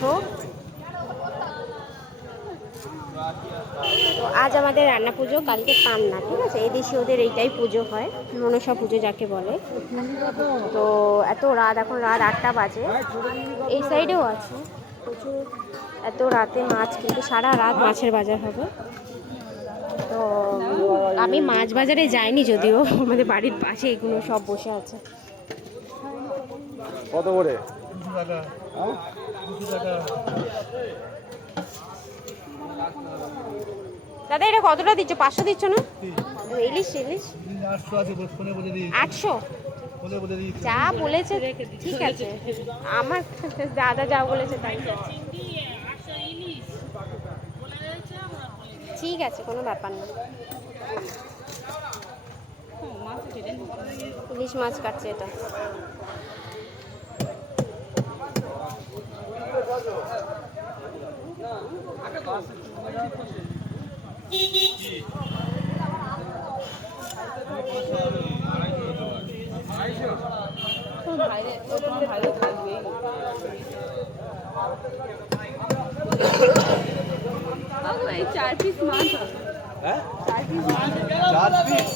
দেখো। তো আজ আমাদের রান্না পুজো, কালকে পান্না, ঠিক আছে? এই দেশে ওদের এইটাই পুজো হয়, মনসা পুজো যাকে বলে। তো এত রাত, এখন রাত 8টা বাজে, এই সাইডেও আছে প্রচুর। এত রাতে মাছ, কিন্তু সারা রাত মাছের বাজার হবে। তো আমি মাছ বাজারে যাইনি, যদিও আমাদের বাড়ির পাশে এগুলো সব বসে আছে। কত করে? দাদা এটা কতটা দিচ্ছ? 500 দিচ্ছ না? ইলিশ ইলিশ 800 যা বলেছে, ঠিক আছে। আমার দাদা যা বলেছে তাই ঠিক আছে, কোনো ব্যাপার না। ইলিশ মাছ কাটছে এটা। चार पीस माछ হ্যাঁ, 4 पीस माछ 4 পিস।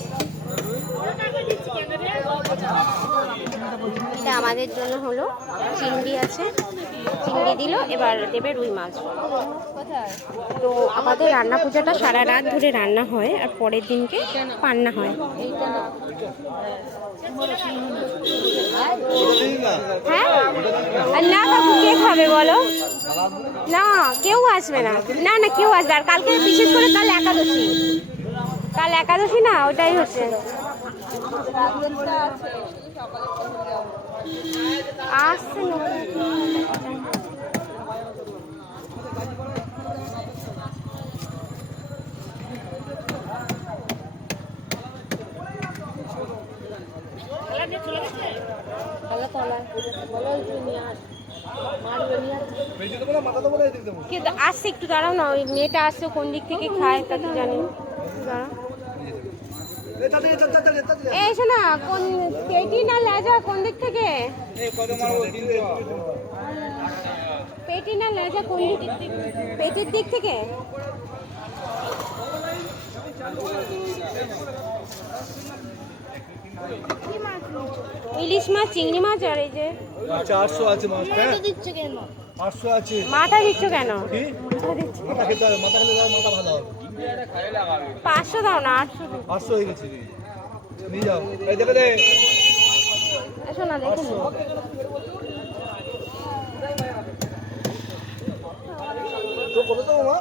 এটা আমাদের জন্য হলো, চিংড়ি আছে, চিংড়ি দিল, এবার দেবে রুই মাছ। তো আমাদের রান্না পূজাটা সারা রাত ধরে রান্না হয়, আর পরের দিনকে পান্না হয়। হ্যাঁ, আর না কাকু, কে খাবে বলো? না কেউ আসবে না, না না কেউ আসবে। আর কালকে বিশেষ করে কাল একাদশী, কাল একাদশী না, ওটাই হচ্ছে। আসছে না। আসছে, একটু দাঁড়াও না, ওই মেয়েটা আসছে, কোন দিক থেকে খায় তা কি জানি। দাঁড়াও, এসো না, কোন পেটি না লেজা, কোন দিক থেকে? পেটি না লেজা, কোন দিক? পেটির দিক থেকে। ইলিশ মাছ, চিংড়ি মাছ, আর এই যে 400 আছে মাছটা। দিচ্ছ কেন? 500 আছে। মাথা দিচ্ছ কেন? কি? মাথা খেতে হবে, মাথা খেলে মাথা ভালো হবে। 500 দাও না, 800 দিও। 500 হয়ে গেছে, নিয়ে যাও। এই দেখো দে, এসো না, দেখো না। তো কত দাও মা?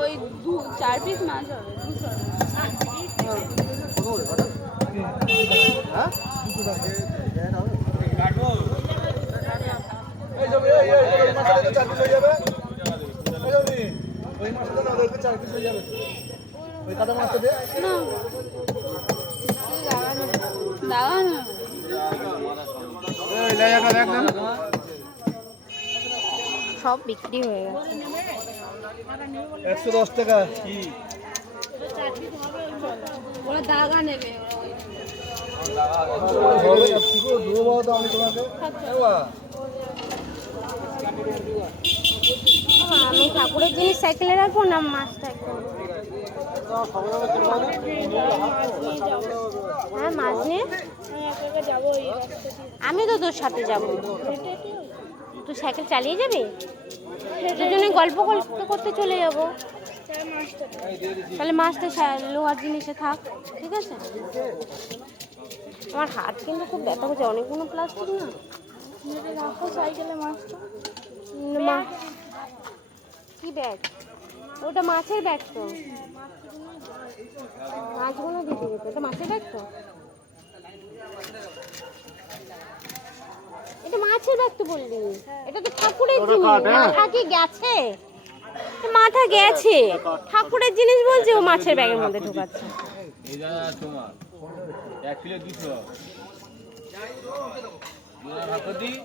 ওই 4 পিস মাছ হবে 200 হ্যাঁ, 200 টাকা। এই যাবে, এই মাছটা 4 পিস হয়ে যাবে। এই যাবে, ওই মাছটা না, ওই 4 পিস হয়ে যাবে। ওই কাটা মাছটা দে। না দাও না এই লাইয়াটা দেখ না। সব বিক্রি হয়ে গেছে। 110 টাকা। কি? ওরা দাগা নেবে। আমি তোমাকে আমি ঠাকুরের জিনিস সাইকেলে রাখবো না, মাছটা একদম। হ্যাঁ, মাছ নিয়ে আমি তো তোর সাথে যাবো। তুই সাইকেল চালিয়ে যাবি? দুজনে গল্প করতে করতে চলে যাবো। তাহলে মাছটা লোহার জিনিসে থাক, ঠিক আছে? আমার হাত কিন্তু খুব ব্যথা করছে, অনেকগুলো প্লাস্টিক না। রাখো সাইকেলে মাছটা। কি ব্যাগ? ওটা মাছের ব্যাগ তো, মাছগুলো দিতে যেত। ওটা মাছের ব্যাগ তো, এটা মাছের ব্যাগ তো বললি। এটা তো ঠাকুরের জিনিস, মাথা কি গেছে? মাথা গেছে, ঠাকুরের জিনিস বলছে, ও মাছের ব্যাগের মধ্যে ঢোকাচ্ছে। এই দাদা তোমার 1 কিলো 200 ভাগ করে দিই।